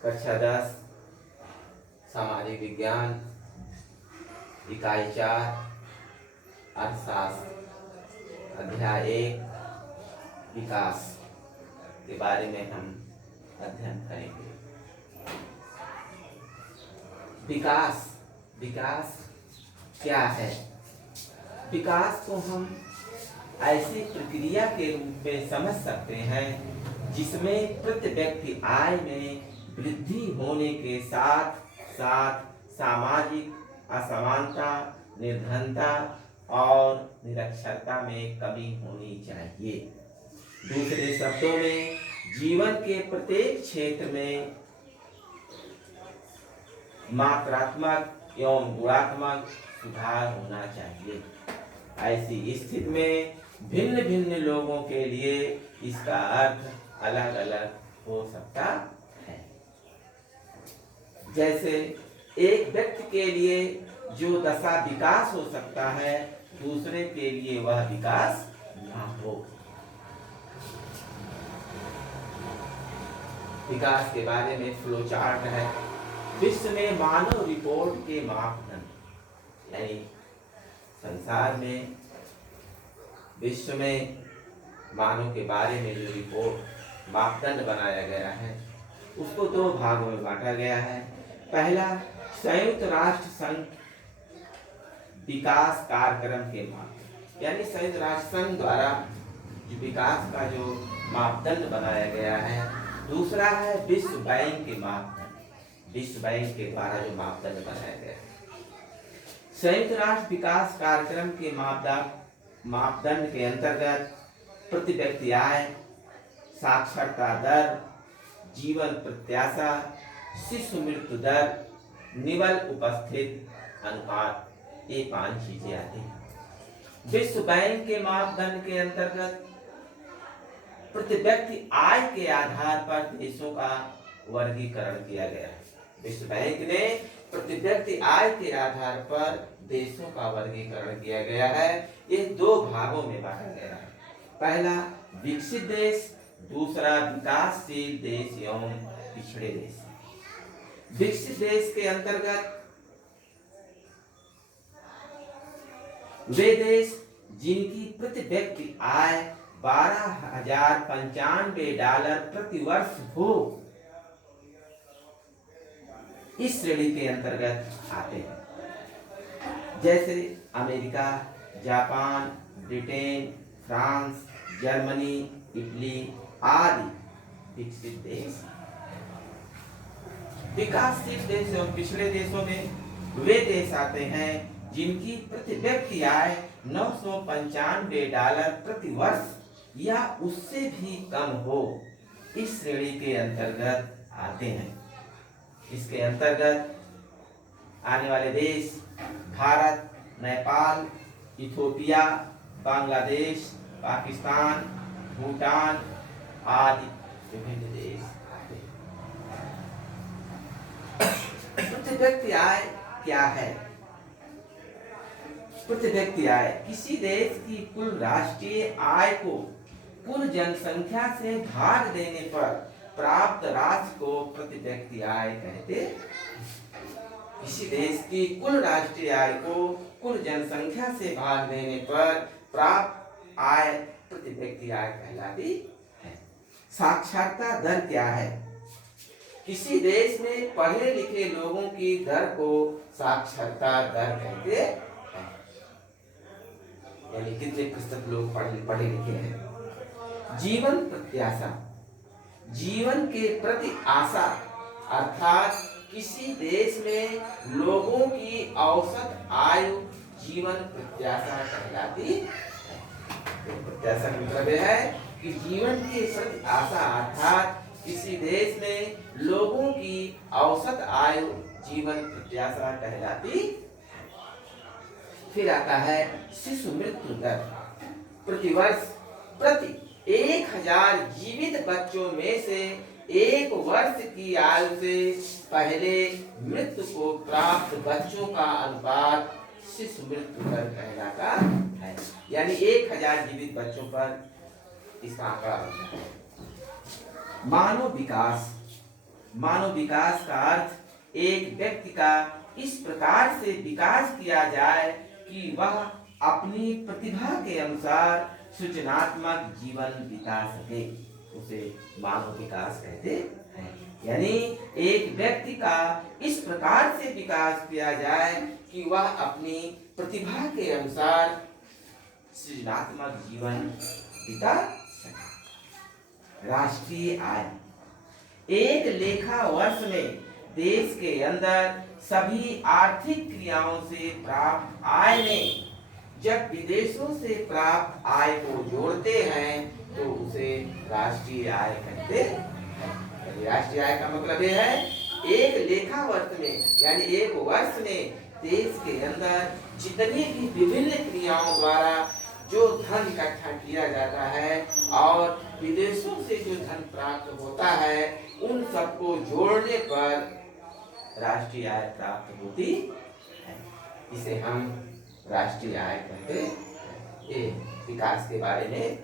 कक्षा 10 सामाजिक विज्ञान इकाई 4 अर्थशास्त्र अध्याय 1 विकास के बारे में हम अध्ययन करेंगे। विकास विकास क्या है? विकास को हम ऐसी प्रक्रिया के रूप में समझ सकते हैं जिसमें प्रति व्यक्ति आय में वृद्धि होने के साथ साथ सामाजिक असमानता, निर्धनता और निरक्षरता में कमी होनी चाहिए। दूसरे शब्दों में जीवन के प्रत्येक क्षेत्र में मात्रात्मक एवं गुणात्मक सुधार होना चाहिए। ऐसी स्थिति में भिन्न भिन्न लोगों के लिए इसका अर्थ अलग अलग हो सकता है। जैसे एक व्यक्ति के लिए जो दशा विकास हो सकता है, दूसरे के लिए वह विकास ना हो। विकास के बारे में फ्लो चार्ट है। विश्व में मानव रिपोर्ट के मापदंड, यानी संसार में विश्व में मानव के बारे में जो रिपोर्ट मापदंड बनाया गया है उसको 2 भागों में बांटा गया है। पहला, संयुक्त राष्ट्र संघ विकास कार्यक्रम के मापदंड, यानी संयुक्त राष्ट्र संघ द्वारा जो विकास का जो मापदंड बनाया गया है। दूसरा है विश्व बैंक के मापदंड, विश्व बैंक के द्वारा जो मापदंड बनाया गया है। संयुक्त राष्ट्र विकास कार्यक्रम के मापदंड के अंतर्गत प्रति व्यक्ति आय, साक्षरता दर, जीवन प्रत्याशा, शिशु मृत्यु दर, निवल उपस्थित अनुपात, ये 5 चीजें आती हैं। विश्व बैंक के मापदंड के अंतर्गत प्रति व्यक्ति आय के आधार पर देशों का वर्गीकरण किया गया है। विश्व बैंक ने प्रति व्यक्ति आय के आधार पर देशों का वर्गीकरण किया गया है। ये 2 भागों में बांटा गया है। पहला विकसित देश, दूसरा विकासशील देश एवं पिछड़े देश। विकसित देश के अंतर्गत वे देश जिनकी प्रति व्यक्ति आय $12,095 प्रति वर्ष हो, इस श्रेणी के अंतर्गत आते हैं। जैसे America, Japan, Britain, France, Germany, Italy आदि विकसित देश। विकासशील देश एवं पिछड़े देशों में वे देश आते हैं जिनकी प्रति व्यक्ति आय $995 प्रति वर्ष या उससे भी कम हो, इस श्रेणी के अंतर्गत आते हैं। इसके अंतर्गत आने वाले देश भारत, नेपाल, इथियोपिया, बांग्लादेश, पाकिस्तान, भूटान आदि विभिन्न देश आते हैं। प्रति व्यक्ति आय क्या है? प्रति व्यक्ति आय किसी देश की कुल राष्ट्रीय आय को कुल जनसंख्या से भाग देने पर प्राप्त राशि को प्रति व्यक्ति आय कहते हैं। किसी देश की कुल राष्ट्रीय आय को कुल जनसंख्या से भाग देने पर प्राप्त आय प्रति व्यक्ति आय कहलाती है। साक्षरता दर क्या है? किसी देश में पढ़े लिखे लोगों की दर को साक्षरता दर कहते हैं, यानी कितने प्रतिशत लोग पढ़े लिखे हैं। जीवन प्रत्याशा, जीवन के प्रति आशा, अर्थात किसी देश में लोगों की औसत आयु जीवन प्रत्याशा कहलाती है। प्रत्याशा का मतलब है कि जीवन के प्रति आशा, अर्थात किसी देश में लोगों की औसत आयु जीवन प्रत्याशा कहलाती है। फिर आता है शिशु मृत्यु दर। प्रतिवर्ष प्रति 1000 जीवित बच्चों में से 1 वर्ष की आयु से पहले मृत्यु को प्राप्त बच्चों का अनुपात शिशु मृत्यु दर कहलाता है। यानी 1000 जीवित बच्चों पर इसका आंकड़ा होता है। मानव विकास, मानव विकास का अर्थ एक व्यक्ति का इस प्रकार से विकास किया जाए कि वह अपनी प्रतिभा के अनुसार सृजनात्मक जीवन बिता सके, उसे मानव विकास कहते हैं। यानी एक व्यक्ति का इस प्रकार से विकास किया जाए कि वह अपनी प्रतिभा के अनुसार सृजनात्मक जीवन बिता सके। राष्ट्रीय आय एक लेखा वर्ष में देश के अंदर सभी आर्थिक क्रियाओं से प्राप्त आय में जब विदेशों से प्राप्त आय को जोड़ते हैं तो उसे राष्ट्रीय आय कहते हैं। राष्ट्रीय आय का मतलब यह है एक लेखा वर्ष में यानी एक वर्ष में देश के अंदर जितनी भी विभिन्न क्रियाओं द्वारा जो धन इकट्ठा किया जाता है और विदेशों से जो धन प्राप्त होता है उन सबको जोड़ने पर राष्ट्रीय आय प्राप्त होती है। इसे हम राष्ट्रीय आय कहते हैं। ये विकास के बारे में